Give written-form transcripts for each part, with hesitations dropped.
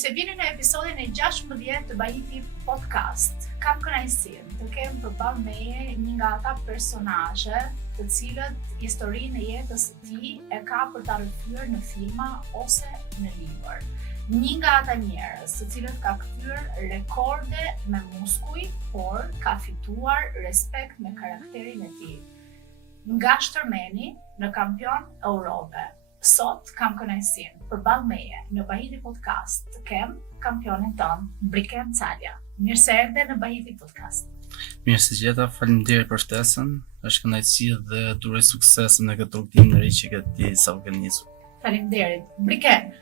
Mirë se vini në episodin e 16 të Bahiti Podcast. Kam kënaqësinë të kem përballë meje një nga ata personazhe të cilët historinë e jetës së tij e ka për ta rrethyer në filma ose në libër. Një nga ata njerëz të cilët ka kthyer rekorde me muskuj, por ka fituar respekt me karakterin e tij. Nga Shtërmeni në kampion Europe. Sot kam kënaqësinë përballë meje në Bahiti Podcast të kem kampionin ton Briken Calja. Mirë se erdhe në Bahiti Podcast. Mirë se gjeta, faleminderit për ftesën. Është kënaqësi dhe duroj sukses në këtë rrugtim në ri që ke ti sa u ke nisur. Faleminderit. Briken,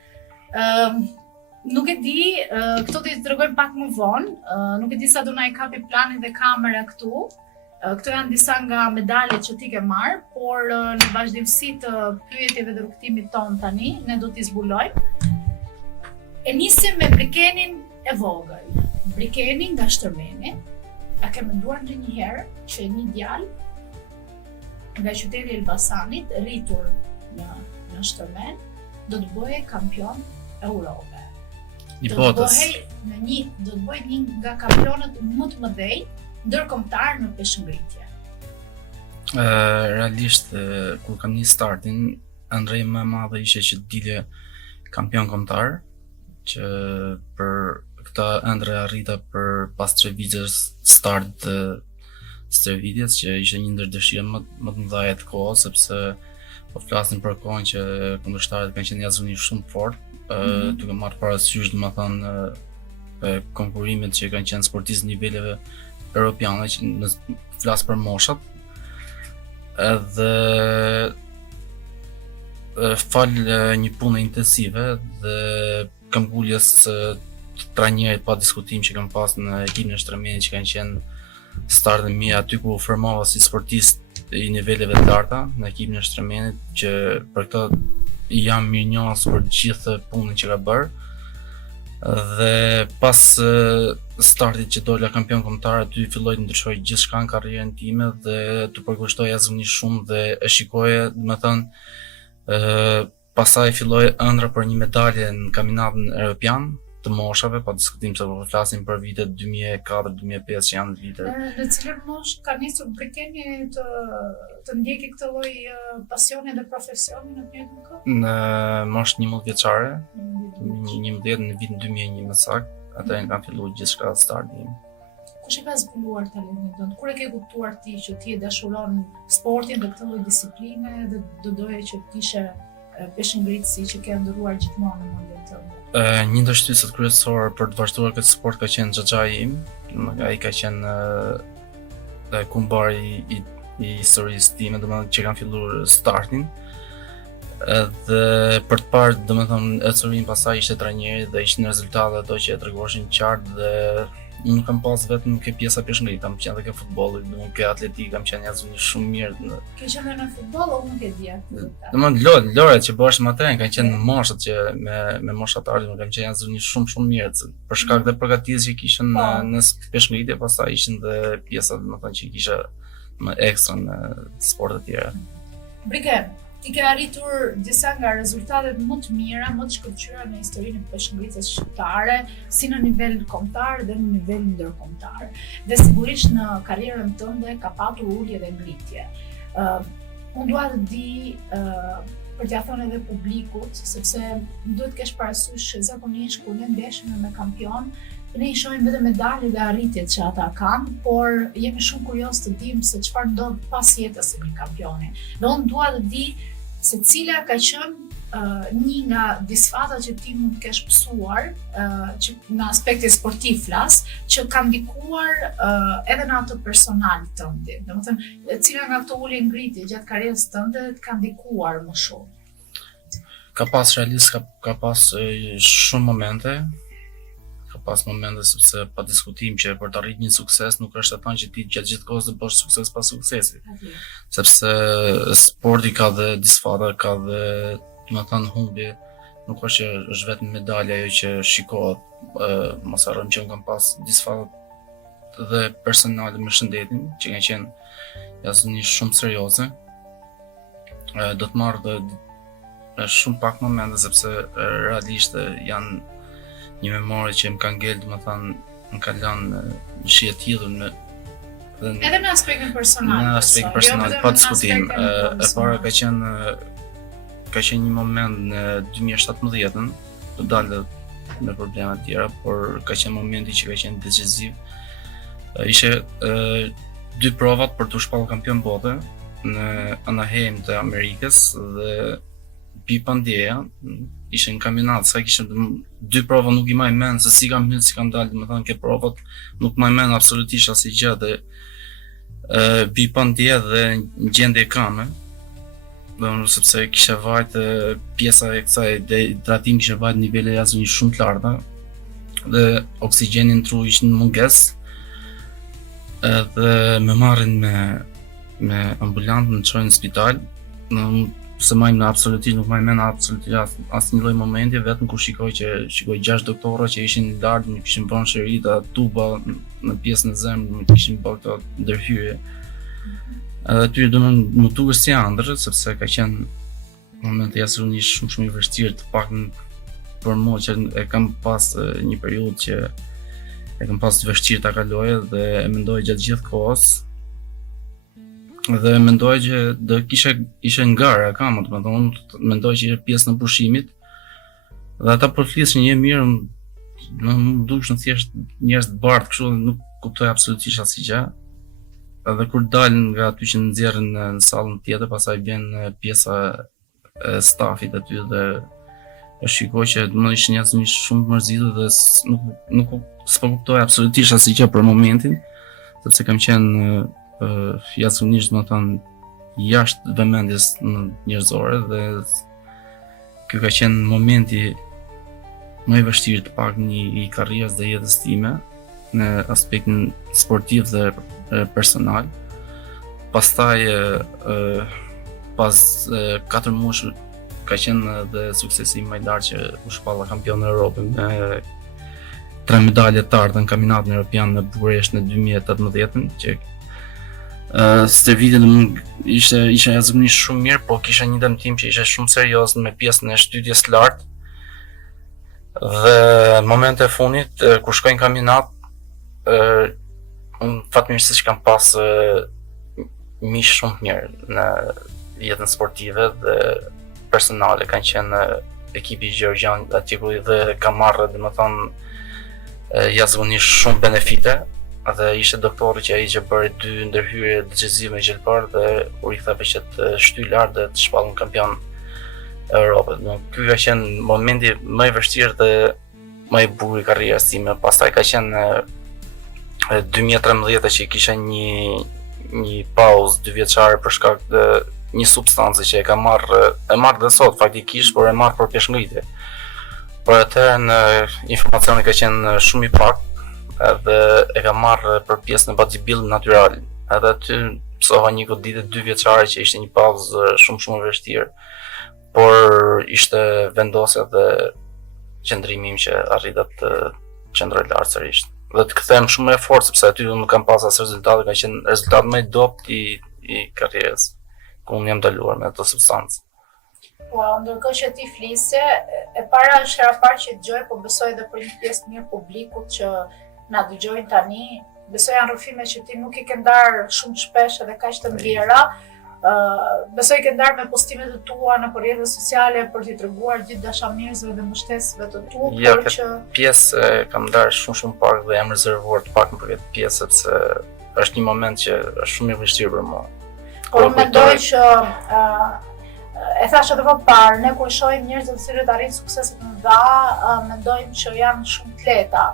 nuk e di, këto do t'i tregojmë pak më vonë, nuk e di sa do na i kapi plani dhe kamera këtu. Këto janë disa nga medaljet që ti ke marrë, por në vazhdimsi të pyetjeve dhe rrugtimit ton tani, ne do t'i zbulojmë. E nisim me Brikenin e vogël. Brikeni nga Shtërmeni, a ke menduar ndonjëherë që një djalë nga qyteti i Elbasanit, rritur në Shtërmen, do të bëhej kampion Europe? Do të bëhej një nga kampionët më të mëdhej ndërkombëtar në peshngritje. Realisht, kur kam një startin, ëndrrja më e madhe ishte që të dilje kampion kombëtar, që për këtë ëndrrë arrita për pas 3 vitesh start të stërvitjes, që ishte një ndër dëshirat më të mëdha të kohës, sepse po flasim për kohën që kundërshtarët kanë qenë jashtëzakonisht shumë të fortë, duke marrë parasysh domethënë konkurimet që kanë qenë sportistë niveleve europiane, që në flas për moshat, edhe fal një punë intensive dhe këmbguljes të trajnerit pa diskutim që kam pas në ekipin e Shtërmenit, që kanë qenë startën mi aty ku u formova si sportist i niveleve të larta në ekipin e Shtërmenit, që për këtë jam mirënjohës për gjithë punën që ka bërë. Dhe pas startit që dola kampion kombëtar, aty filloi të ndryshoj gjithçka në karrierën time dhe të përkushtoja jashtëzakonisht shumë dhe e shikoje, domethënë, pastaj filloi ëndra për një medalje në kampionatin evropian të moshave, pa diskutim se po flasim për vitet 2004-2005 që janë vite. Në cilën moshë ka nisur Brikeni të ndjeki këtë lloj pasioni dhe profesioni në të njëjtën kohë? Në moshë 11 vjeçare, 11 në vitin 2001 më saktë, atëherë kam filluar gjithçka starti im. Kush e ka zbuluar talentin tënd? Kur e ke kuptuar ti që ti e dashuron sportin dhe këtë lloj disipline dhe do doje që të ishe peshngritësi që ke ndëruar gjithmonë në mendjen tënde? Një ndër shtyset kryesore për të vazhduar këtë sport ka qenë xhaxhai im. Ai ka qenë kumbari i historisë time, domethënë që kam filluar startin. Dhe për të parë, domethënë, ecërin pasaj ishte trajneri dhe ishin rezultatet ato që e tregueshin qartë, dhe unë nuk kam pas vetëm ke pjesa peshngritje, kam qenë edhe ke futbolli, domethënë ke atletik, kam qenë jashtëzakonisht shumë mirë. Ke qenë në futboll o nuk e di atë? Domethënë loret që bëhesh më atëherë kanë qenë moshat që me moshatarët kam qenë jashtëzakonisht shumë mirë, për shkak të përgatitjes që kishin në peshngritje, pastaj ishin dhe pjesa domethënë që kisha më ekstra në sporte të tjera. Briken, ti ke arritur disa nga rezultatet më të mira, më të shkëlqyera në historinë e peshngritjes shqiptare, si në nivel kombëtar dhe në nivel ndërkombëtar. Dhe sigurisht në karrierën tënde ka patur ulje dhe ngritje. Unë dua të di, për t'ia thënë edhe publikut, sepse duhet kesh parasysh që zakonisht kur ne ndeshemi me kampion, ne i shohim vetëm medaljet dhe arritjet që ata kanë, por jemi shumë kurioz të dimë se çfarë ndodh pas jetës së një kampioni. Dhe unë dua të di se cila ka qenë një nga disfatat që ti mund të kesh mësuar, që në aspektin sportiv flas, që ka ndikuar edhe në atë personal tënd. Domethënë, cila nga këto ulje ngritje gjatë karrierës tënde të ka ndikuar më shumë? Ka pas realisht, ka pas shumë momente. Pas momente, sepse pa diskutim që për të arritur një sukses nuk është e thënë që ti gjatë gjithë kohës të bësh sukses pas suksesit. Sepse sporti ka dhe disfata, ka dhe domethënë humbje, nuk është që është vetëm medalja ajo që shikohet. Mos harrojmë që kam pas disfata dhe personale me shëndetin, që kanë qenë jashtëzakonisht shumë serioze. Do të marrë dhe shumë pak momente, sepse realisht janë një memorie që më ka ngel, domethënë më ka lënë në shije të tillë në edhe në aspektin personal. Në aspekt personal, pa diskutim. E para ka qenë një moment në 2017-ën, të dalë me probleme të tjera, por ka qenë momenti që ka qenë decisiv. Ishte 2 provat për të shpallur kampion bote në Anaheim të Amerikës dhe pi pandemia, ishte në kampionat, sa kishte 2 prova, nuk i maj mend se si kam hyrë, si kam dalë, domethënë ke provat, nuk maj mend absolutisht asgjë dhe bi pandemia dhe në gjendje kame. Sepse kishe vajt pjesa e kësaj hidratim kishe vajt nivele jashtëzakonisht shumë të larta dhe oksigjeni në tru ishte në mungesë. Dhe më marrin me ambulantë, më çojnë në spital. Se majmë në absolutisht, nuk majmë në absolutisht asnjë lloj momenti, vetëm kur shikoj 6 doktora që ishin lart, më kishin bërë sherita, tuba në pjesën e zemrës, më kishin bërë këto ndërhyrje. Edhe aty domethënë më duket si ëndër, sepse ka qenë momente jashtëzakonisht shumë i vështirë, të paktën për mua që e kam pas një periudhë që e kam pas të vështirë ta kaloj dhe e mendoj gjatë gjithë kohës. Dhe mendoj që do ishe ngarë akama, domethënë mendoj që ishte pjesë në pushimit. Dhe ata po flisnin një mirë, më dukeshin thjesht njerëz të bardhë, kështu nuk kuptoj absolutisht asgjë. Edhe kur dalin nga aty që nxjerrin në sallën tjetër, pastaj vjen pjesa e stafit aty dhe e shikoj që më ishin jashtëzakonisht shumë të mërzitur dhe nuk s'po kuptoj absolutisht asgjë për momentin, sepse kam qenë jashtëzakonisht domethënë jashtë vëmendjes njerëzore dhe ky ka qenë momenti më i vështirë të paktën i karrierës dhe jetës time në aspektin sportiv dhe personal. Pastaj pas 4 muaj ka qenë dhe suksesi më i lartë që u shpalla kampion e Europës me 3 medalje të arta në kampionatin evropian në Bukuresht në 2018-ën, që stërvitje ishte jashtëzakonisht shumë mirë, po kisha një dëmtim që ishte shumë serioz me pjesën e shtytjes të lartë. Dhe momente e fundit kur shkoj në kampionat, unë fatmirësisht kam pas miq shumë mirë në jetën sportive dhe personale, kanë qenë ekipi gjeorgjan aty ku dhe kam marrë domethënë jashtëzakonisht shumë benefite. Dhe ishte doktori që ai që bëri 2 ndërhyrje decisive me gjelbar dhe u riktheve që të shtyj lart dhe të shpallën kampion e Europës. Ky ka qenë momenti më i vështirë dhe më i bukur i karrierës time. Pastaj ka qenë 2013 që kisha një pauzë 2 vjeçare për shkak të një substance që e marr dhe sot faktikisht, por e marr për peshngritje. Por atëherë në informacioni ka qenë shumë i pak, edhe e ka marrë për pjesën e bodybuilding natyral. Edhe aty psova një goditje 2 vjeçare që ishte një pauzë shumë e vështirë, por ishte vendosja dhe qëndrimi im që arrita të qëndroj lart sërish. Dhe të kthehem shumë me efort, sepse aty nuk kam pas as rezultate, ka qenë rezultat më i dobët i karrierës, ku unë jam daluar me ato substancë. Po, ndërkohë që ti flisje, e para është hera parë që dëgjoj, po besoj edhe për një pjesë mirë publikut që na dëgjojnë tani, besoj janë rrëfime që ti nuk i ke ndarë shumë shpesh edhe kaq të mira. Besoj ke ndarë me postimet e tua në rrjetet sociale për t'i treguar gjithë dashamirësve dhe mbështetësve të tu, ja, por që pjesë kam ndarë shumë pak dhe jam rezervuar të pak për këtë pjesë, sepse është një moment që është shumë i vështirë për mua. Por mendoj që e thash edhe më parë, ne kur shohim njerëz të cilët arrin suksese të mëdha, mendojmë që janë shumë të lehta.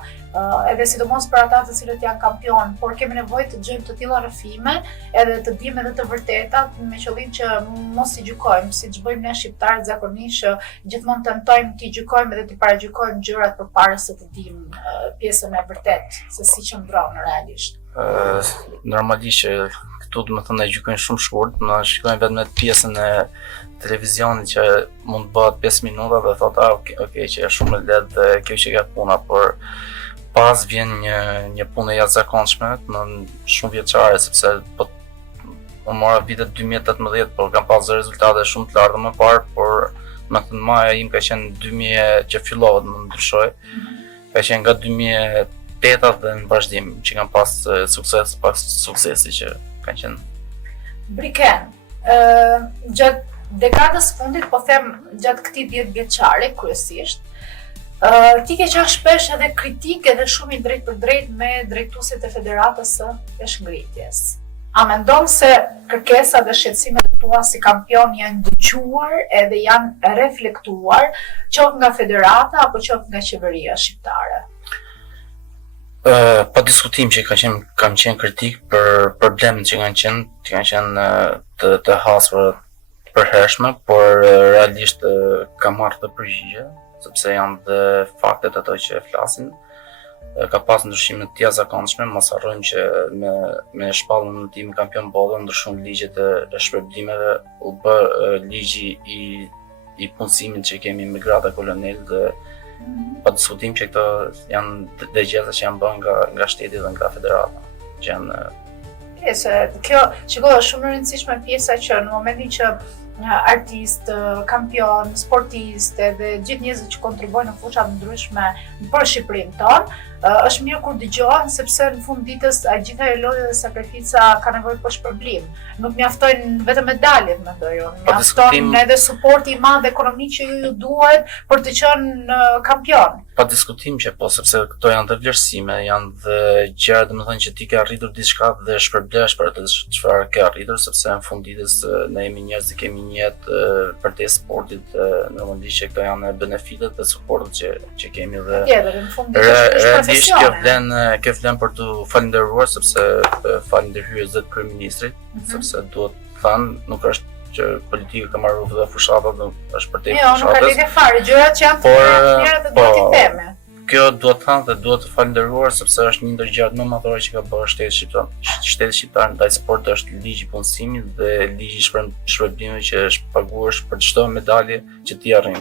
Edhe sidomos për ata të cilët janë kampion, por kemi nevojë të dëgjojmë të tilla rrëfime, edhe të dimë edhe të vërtetat, me qëllim që mos i gjykojmë, siç bëjmë ne shqiptarët zakonisht, që gjithmonë tentojmë t'i gjykojmë edhe t'i paragjykojmë gjërat përpara se të dimë pjesën e vërtetë, se si qëndron realisht. Normalisht që këtu do të thonë gjykojnë shumë shkurt, na shikojnë vetëm në pjesën e televizionit që mund të bëhet 5 minuta dhe thotë okay, që është shumë e lehtë dhe kjo që ka puna, por pas vjen një punë e jashtëzakonshme, në shumë vjeçare, sepse unë mora vitet 2018, por kam pasur rezultate shumë të larta më parë, por më thënë maja im ka qenë 2000 që fillova të më ndryshoj. Ka qenë nga 2008 dhe në vazhdim që kanë pas sukses pas suksesi që kanë qenë. Briken, gjatë dekadës fundit, po them gjatë këtij 10 vjeçare kryesisht, ti ke qenë shpesh edhe kritik edhe shumë i drejt për drejt me drejtuesit e Federatës së Peshngritjes. A mendon se kërkesat dhe shqetësimet tua si kampion janë dëgjuar edhe janë reflektuar qoftë nga federata apo qoftë nga qeveria shqiptare? Pa diskutim që kam qenë kritik për problemet që kanë qenë të hasura përhershme, por realisht kam marrë të përgjigje, sepse janë dhe faktet ato që e flasin. Ka pas ndryshime të jashtëzakonshme, mos harrojmë që me shpalljen e timit kampion botë ndryshon ligjet e shpërblimeve, u bë ligji i punësimit që kemi me grada kolonel dhe pa diskutim që këto janë degjesa që janë bërë nga shteti dhe nga federata. Që janë kjo shiko është shumë e rëndësishme pjesa që në momentin që artist, kampion, sportist edhe gjithë njerëzit që kontribuojnë në fusha të ndryshme për Shqipërinë tonë, është mirë kur dëgjohen sepse në fund ditës gjitha ajo lodhje dhe sakrifica ka nevojë për shpërblim. Nuk mjaftojnë vetëm medaljet, mendoj unë. Mjafton edhe suporti i madh ekonomik që ju duhet për të qenë kampion. Pa diskutim që po, sepse këto janë të vlerësime, janë dhe gjëra domethënë që ti ke arritur diçka dhe shpërblesh për atë çfarë ke arritur, sepse në fund ditës ne jemi njerëz që kemi një jetë përtes sportit, normalisht që këto janë benefitet dhe suportet që kemi dhe tjetër në fund ditës kjo vlen për të falendëruar sepse falenderoj zot kryeministrit, sepse duhet thënë nuk është që politika ka marrë dhe fushatat është për te fushatës. Jo, nuk ka lidhje fare, gjërat që janë të mira dhe duhet i theme. Kjo duhet thënë dhe duhet të falendëruar sepse është një ndër gjërat më madhore që ka bërë shteti shqiptar ndaj sportit është ligji i punësimit dhe ligji i shpërblimeve që është paguar për çdo medalje që ti arrin.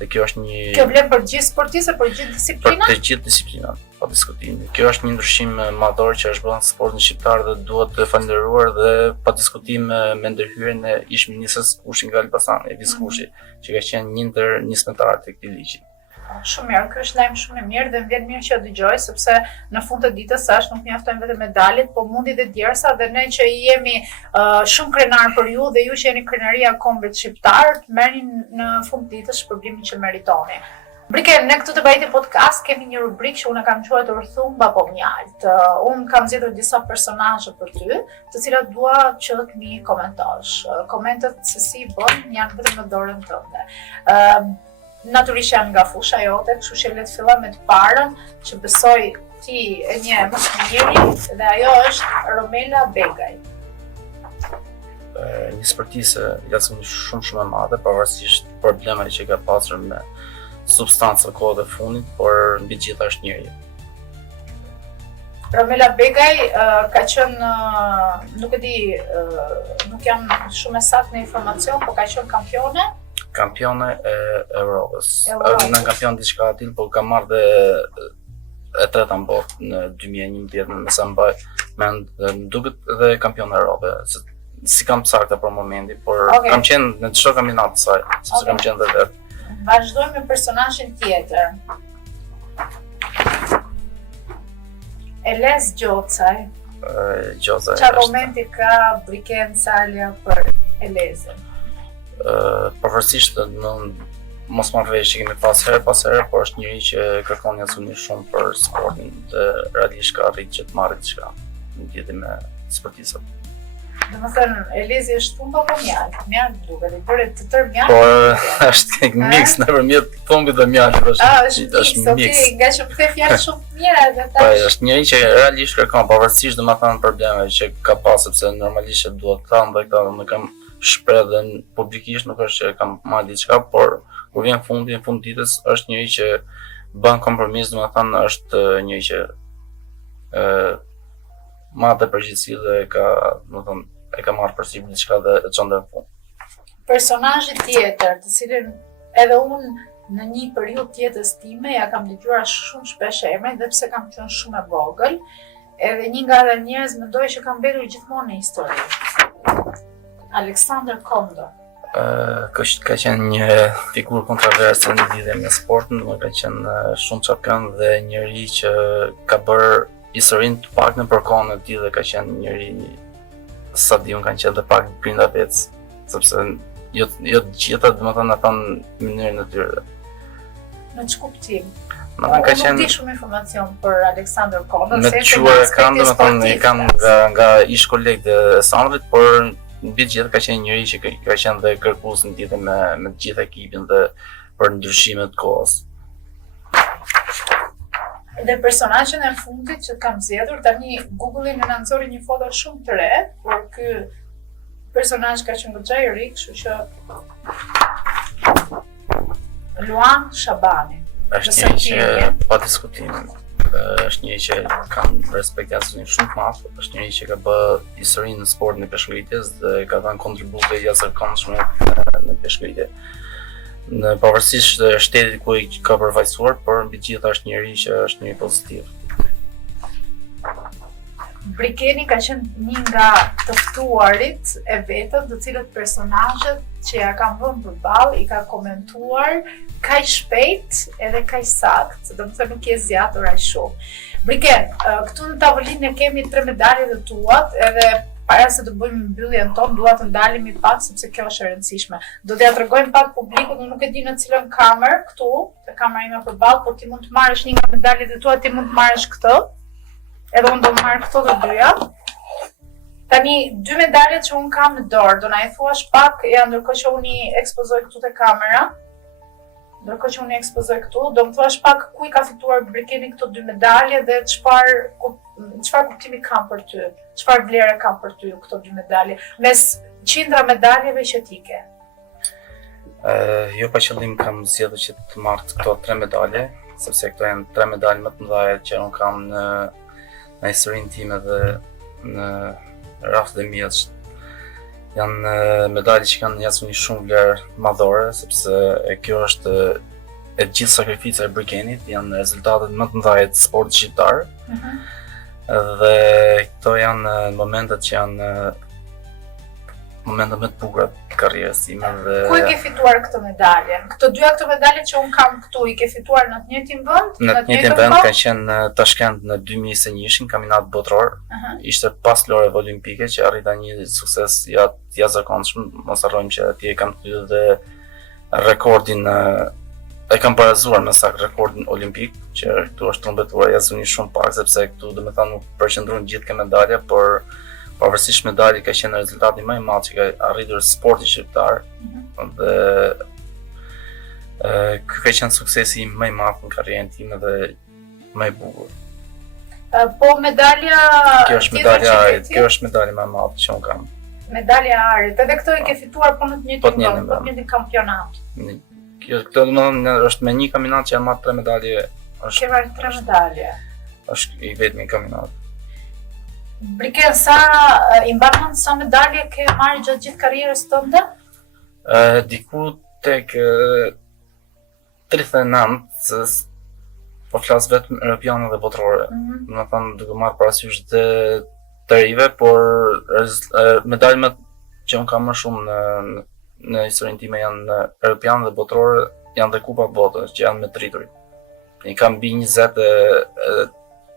Dhe kjo është një Kjo vlen për gjithë sportistët, për gjithë disiplinat? Për të gjithë disiplinat, pa diskutim. Kjo është një ndryshim madhor që është bërë në sportin shqiptar dhe duhet të falendëruar dhe pa diskutim me ndërhyrjen e ish-ministres Kushi nga Elbasani, Evis Kushi, që ka qenë një ndër nisëmetarët e këtij ligji. Shumë mirë, ky është lajm shumë i mirë dhe më vjen mirë që dëgjoj sepse në fund të ditës nuk mjaftojnë vetëm medaljet, po mundi dhe djersa dhe ne që jemi shumë krenar për ju dhe ju që jeni krenaria e kombit shqiptar, merrni në fund të ditës shpërblimin që meritoni. Briken, ne këtu të Bajti Podcast kemi një rubrikë që unë kam quajtur Thumb apo mjalt. Unë kam zgjedhur disa personazhe për ty, të cilat dua që të mi komentosh. Komentet se si bën janë vetëm në dorën tënde. Natyrisht janë nga fusha jote, kështu që le të fillojmë me të parën, që besoj ti e njeh më së miri, dhe ajo është Romela Begaj. Një sportiste shumë e madhe, pavarësisht problemeve që ka pasur me substancë kohët e fundit, por mbi gjitha është njeri. Romela Begaj ka qenë, nuk e di, nuk jam shumë e saktë në informacion, po ka qenë kampione e Europës. Në kampion diçka atil, por ka marrë dhe e treta në botë në 2011, me sa mbaj mend, duket dhe kampion e Europës. Si kam saktë për momenti, por kam qenë në çdo kampionat të saj, sepse kam qenë dhe vetë. Vazhdojmë me personazhin tjetër. Elez Gjocaj. Çfarë momenti ka Briken Calja për Elezën? Pavarësisht mos marrë vesh që kemi pas herë, por është njëri që kërkon jashtëzimi shumë për sportin dhe realisht ka arritë që të marrë diçka në lidhje me sportistët. Domethënë Elezi është thumb apo mjalt? Mjalt duket, i bëre të tërë mjalt. Po është miks nëpërmjet thumbit dhe mjaltit, është miks. Nga që përthe fjalë shumë mira edhe tash. Po është njëri që realisht kërkon pavarësisht domethënë probleme që ka pas, sepse normalisht duhet të thënë dhe këta më kam shpreh dhe publikisht nuk është që kam marrë diçka, por kur vjen fundi, në fund ditës është njëri që bën kompromis, domethënë është njëri që marrë përgjegjësi dhe e ka marrë përsipër diçka dhe e çon në fund. Personazhi tjetër, të cilin edhe unë në një periudhë tjetës time ja kam dëgjuar shumë shpesh emrin dhe pse kam qenë shumë e vogël, edhe një nga ata njerëz mendoj që kam mbetur gjithmonë në histori. Aleksandër Kondor. Ka qenë një figurë kontroverse në lidhje me sportin, ka qenë shumë çapion dhe njëri që ka bërë historinë të pak në përkohën e tij dhe ka qenë njëri sa diun kanë qenë dhe pak brinda vetë, sepse jo të gjitha domethënë ata në mënyrën e tyre. Në që kuptim? Ka Unë qenë nuk di shumë informacion për Aleksandër Kodën, me të quar kam domethënë kam nga ish kolegë të Sandrit, por mbi gjithë ka qenë njëri që ka qenë dhe kërkues në lidhje me të gjithë ekipin dhe për ndryshime të kohës. Dhe personazhin e fundit që kam zgjedhur, tani Google-i më nxori një foto shumë të re, por ky personazh ka qenë goxha i ri, kështu që Luan Shabani. Është një që pa diskutim, është një që kam respekt jashtëzakonisht shumë të madh, është një që ka bërë historinë në sportin e peshqëngritjes dhe ka dhënë kontribute jashtëzakonshme në peshqëngritje. Në pavarësisht shtetit ku i ka përfaqësuar, por mbi gjithë është njëri që është një pozitiv. Brikeni ka qenë një nga të ftuarit e vetëm, të cilët personazhet që ja kanë vënë përballë i ka komentuar kaq shpejt edhe kaq saktë, domethënë nuk je zgjatur aq shumë. Briken, këtu në tavolinë ne kemi 3 medaljet e tuat, edhe para se të bëjmë mbylljen tonë, dua të ndalemi pak sepse kjo është e rëndësishme. Do t'ja tregojmë pak publikut, unë nuk e di në cilën kamerë këtu, te kamera ime përballë, por ti mund të marrësh një nga medaljet e tua, ti mund të marrësh këtë. Edhe unë do marrë këto të dyja. Tani, 2 medaljet që unë kam në dorë, do na i thuash pak, ndërkohë që unë i ekspozoj këtu te kamera. Ndërkohë që unë i ekspozoj këtu, do më thuash pak ku i ka fituar Brikeni këto 2 medalje dhe çfarë kuptimi kam për ty, çfarë vlere kam për ty këto 2 medalje, mes qindra medaljeve që ti ke. Jo pa qëllim kam zgjedhur që të marr këto 3 medalje, sepse këto janë 3 medalje më të mëdha që unë kam në historinë time dhe në rraftet e mia. Janë medalje që kanë jashtëzakonisht shumë vlerë madhore, sepse kjo është e gjithë sakrifica e Brikenit, janë rezultatet më të mëdha të sportit shqiptar. Dhe këto janë momentet që janë momentet më të bukura të karrierës time dhe ku i ke fituar këtë medalje? Këto medalje që un kam këtu i ke fituar në të njëjtin vend? Në të njëjtin vend ka qenë në Tashkent në 2021-shin, kampionat botror. Ishte pas loreve olimpike që arrita një sukses jashtëzakonshëm. Mos harrojmë që atje kam hyrë dhe rekordin e kam parazuar me saktë rekordin olimpik, që këtu është trumbetuar jashtëzakonisht shumë pak, sepse këtu domethënë nuk përqendrohen gjithë këto medalje, por pavarësisht medalje ka qenë rezultati më i madh që ka arritur sporti shqiptar. Dhe ky ka qenë suksesi më i madh në karrierën time dhe më i bukur. Po medalja Kjo është medalja më e madhe që unë kam. Medalja e arit, edhe këtë i ke fituar po në të njëjtin vend, po në të njëjtin kampionat. Këto domethënë është me një kampionat që janë marrë 3 medalje. Ke marrë 3 medalje. Është i vetmi kampionat. Briken, i mban mend sa medalje ke marrë gjatë gjithë karrierës tënde? Diku tek 39, po flas vetëm europiane dhe botërore. Domethënë duke marrë parasysh të rive, por medaljet që unë kam më shumë në historinë time janë europiane dhe botërore, janë dhe kupa botës që janë me të rriturit. I kam mbi 20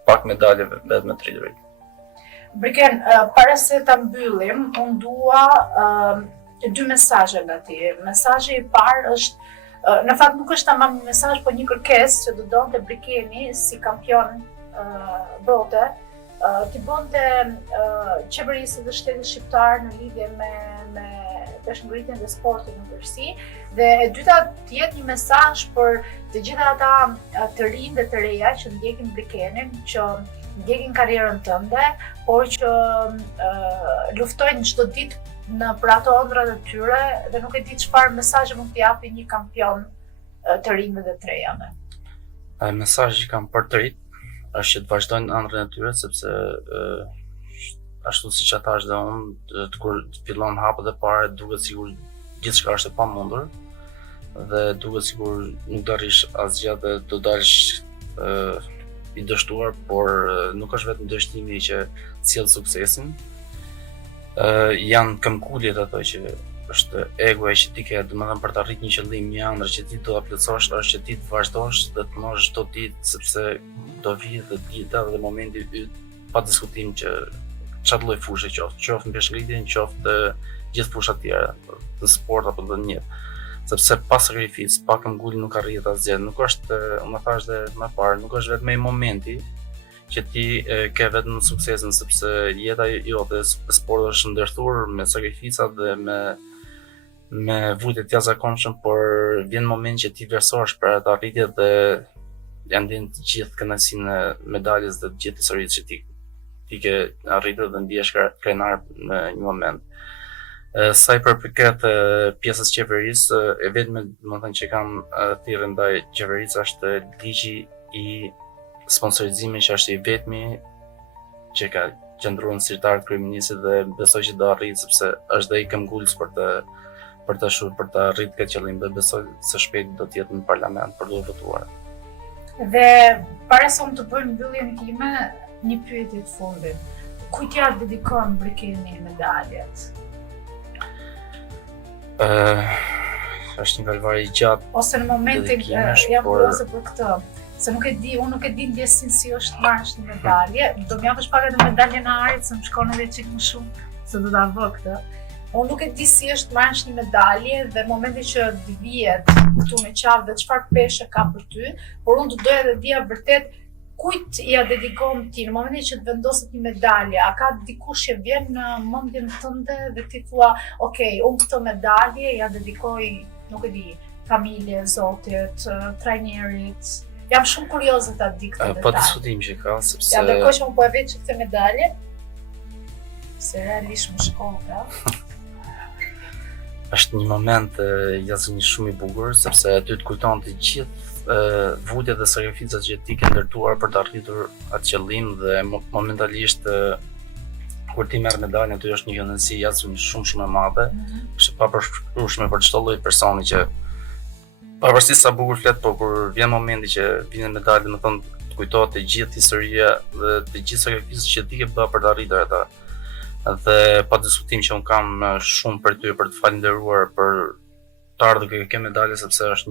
pak medalje vetëm me të rriturit. Briken, para se ta mbyllim, unë dua 2 mesazhe nga ti. Mesazhi i parë është, në fakt nuk është tamam një mesazh, por një kërkesë që do donte Brikeni si kampion bote, t'i bënte qeverisë dhe shtetit shqiptar në lidhje me peshqëngritjen dhe sportin në përgjithësi. Dhe e dyta të jetë një mesazh për të gjitha ata të rinj dhe të reja që ndjekin Brikenin, që ndjekin karrierën tënde, por që luftojnë çdo ditë për ato ëndrat e tyre dhe nuk e di çfarë mesazhe mund t'i japi një kampion të rinjve dhe të rejave. Mesazhi që kam për të rinj është që të vazhdojnë ëndrrat e tyre, sepse ashtu siç thash dhe unë, kur fillon hapet e para, duket sikur gjithçka është e pamundur dhe duket sikur nuk do arrish asgjë dhe do dalësh i dështuar, por nuk është vetëm dështimi që sjell suksesin. Janë këmbguljet ato që është egoja që ti ke, domethënë për të arritur një qëllim, një ëndër që ti do ta plotësosh, është që ti të vazhdosh dhe të mosh çdo ditë sepse do vijë dhe dita dhe momenti yt pa diskutim që çfarë lloj fushë qoftë në peshngritje, qoftë gjithë fushat tjera, në sport apo në jetë. Sepse pa sakrificë, pa këmbgul nuk arrihet asgjë. Nuk është, unë thash dhe më parë, nuk është vetëm ai momenti që ti ke vetëm suksesin, sepse jeta jote sporti është ndërthur me sakrifica dhe me vujtje të jashtëzakonshëm, por vjen moment që ti vlerësohesh për atë arritje dhe janë dhënë të gjithë kënaqësinë e medaljes dhe të gjithë historisë që ti ke arritur dhe ndihesh krenar në një moment. Sa i përket pjesës qeverisë, e vetme domethënë që kam thirrje ndaj qeverisë është ligji i sponsorizimit që është i vetmi që ka qëndruar në sirtar të kryeministit dhe besoj që do arrijë sepse është dhe i këmbgulës për të arritur këtë qëllim dhe besoj se shpejt do të jetë në parlament për të votuar. Dhe para se unë të bëj mbylljen time, një pyetje të fundit. Kujt ja dedikon Brikeni medaljet? Është një kalvar i gjatë. Ose në momentin jam kurioze për këtë. Se unë nuk e di ndjesin si është marrësh një medalje. Do m'japësh pak edhe medaljen e arit, se më shkon edhe çik më shumë, se do ta vë këtë. Unë nuk e di si është marrësh një medalje dhe momenti që të vihet këtu në qafë dhe çfarë peshe ka për ty, por unë do doja të dija vërtet kujt ja dedikon ti në momentin që të vendoset një medalje, a ka dikush që vjen në mendjen tënde dhe ti thua, okay, unë këtë medalje ja dedikoj, nuk e di, familje, zotit, trajnerit. Jam shumë kurioze ta di këtë detaj. Pa diskutim që ka, sepse ja ndërkohë që unë po e veç që këtë medalje, se realisht më shkon, pra. Është një moment jashtëzakonisht shumë i bukur, sepse aty të kujton të gjithë vujtjet dhe sakrificat që ti ke ndërtuar për të arritur atë qëllim dhe momentalisht kur ti merr medaljen aty është një kënaqësi jashtëzakonisht shumë e madhe, është papërshkrueshme për çdo lloj personi që pavarësisht sa bukur flet, po kur vjen momenti që vjen medalja, më thon të kujtohet të gjithë historia dhe të gjithë sakrificat që ti ke bërë për të arritur ata. Dhe pa diskutim që unë kam shumë për ty për të falendëruar për të ardhur ke medalje, sepse është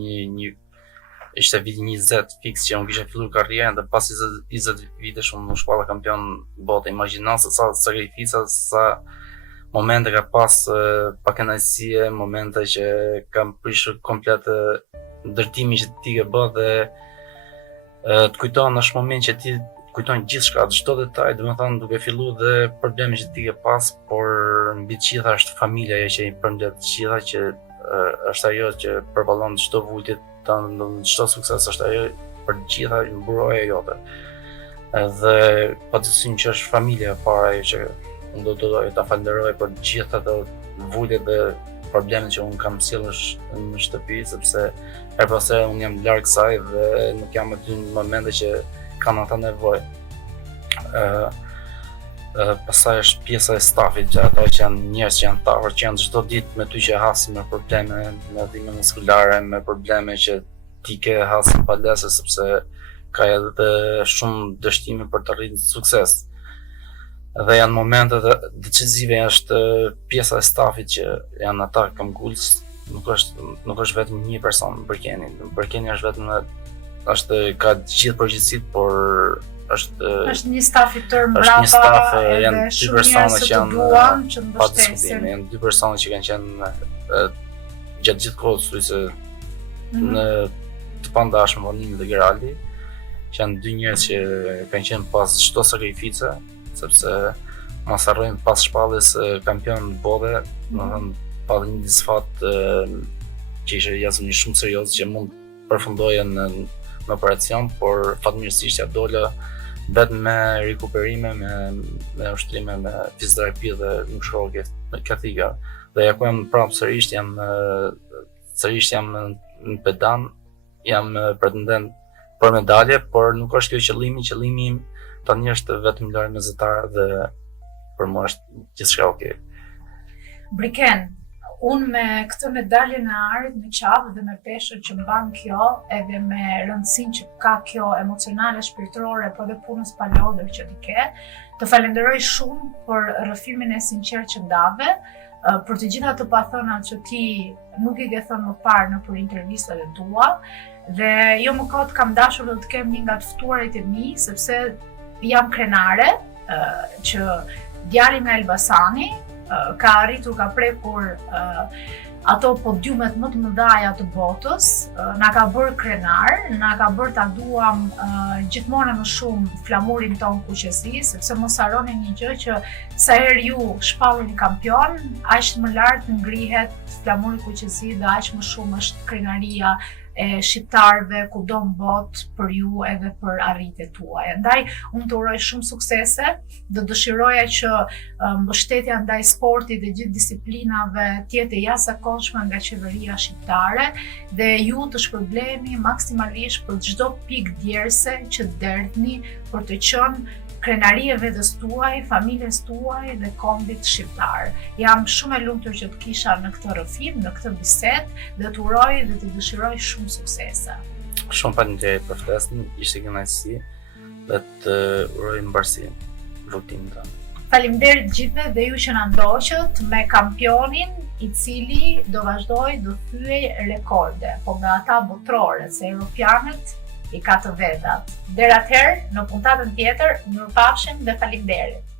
ishte viti 20 fiks që unë kisha filluar karrierën dhe pas 20 vitesh unë u shpalla kampion bote. Imagjino se sa sakrifica, sa momente ka pas pa kënaqësie, momente që kam prishur komplet ndërtimin që ti ke bërë dhe të kujton është moment që ti kujton gjithçka, çdo detaj, domethënë duke filluar dhe problemet që ti ke pas, por mbi të gjitha është familja që i përmbledh të gjitha, që është ajo që përballon çdo vujtje tonë, çdo sukses është ajo për të gjitha mburoja jote. Dhe padyshim që është familja para ajo që unë do ta falenderoj për të gjitha ato vujtjet dhe problemet që unë kam sjellur në shtëpi, sepse her pas here unë jam larg saj dhe nuk jam aty në momente që kanë ata nevojë. Pastaj është pjesa e stafit, që ata që janë njerëz që janë tafër, që janë çdo ditë me ty që hasin me probleme, me dhimbje muskulare, me probleme që ti ke hasin palesë, sepse ka edhe shumë dështime për të arritur sukses. Dhe janë momente decisive, është pjesa e stafit që janë ata këmbgulës, nuk është vetëm një person në Brikeni. Brikeni është vetëm ka gjithë përgjegjësitë, por është një staf i tërë mbrapa, janë dy persona që janë pa diskutim, janë dy persona që kanë qenë gjatë gjithë kohës se në të pandashme Vonini dhe Geraldi, që janë dy njerëz që kanë qenë pas çdo sakrifice, sepse mos harrojmë pas shpalljes kampion bote, domethënë pa një disfat që ishte jashtëzakonisht shumë serioz që mund përfundoje në operacion, por fatmirësisht ja dola vetëm me rikuperime, me ushtrime, me fizioterapi dhe nuk shkova katika. Dhe ja ku jam prapë sërish jam në pedan, jam pretendent për medalje, por nuk është kjo qëllimi im tani është vetëm lojë mesatare dhe për mua është gjithçka okay. Briken, unë me këtë medalje në arit në qafë dhe me peshën që mban kjo, edhe me rëndësinë që ka kjo emocionale, shpirtërore, po dhe punës pa lodër që ti ke, të falenderoj shumë për rrëfimin e sinqert që ndave. për të gjitha të pathënat që ti nuk i ke thënë më parë në për intervistat e tua, dhe jo më kot kam dashur të kem një nga të ftuarit e mi, sepse jam krenare që djali nga Elbasani ka arritur, ka prekur ato podiumet më të mëdhaja të botës, na ka bërë krenar, na ka bërë ta duam gjithmonë më shumë flamurin ton kuqezi, sepse mos harroni një gjë që sa herë ju shpalleni kampion, aq më lart ngrihet flamuri kuqezi dhe aq më shumë është krenaria e shqiptarëve kudo në botë për ju edhe për arritjet tuaja. Ndaj, unë të uroj shumë suksese, dhe dëshiroja që mbështetja ndaj sportit dhe gjithë disiplinave tjetë e jashtëzakonshme nga qeveria shqiptare dhe ju të shpërbleheni maksimalisht për çdo pikë djerse që derdhni për të qenë krenari e vetes tuaj, familjes tuaj dhe kombit shqiptar. Jam shumë e lumtur që të kisha në këtë rrëfim, në këtë bisedë, dhe të uroj dhe të dëshiroj shumë suksese. Shumë faleminderit për ftesën, ishte kënaqësi dhe të uroj mbarësi rutinë tonë. Faleminderit gjithëve dhe ju që na ndoqët me kampionin i cili do vazhdoj do thyej rekorde, po nga ata botërore, se europianët i ka të vetat. Deri atëherë, në puntatën tjetër, mirupafshim dhe faleminderit.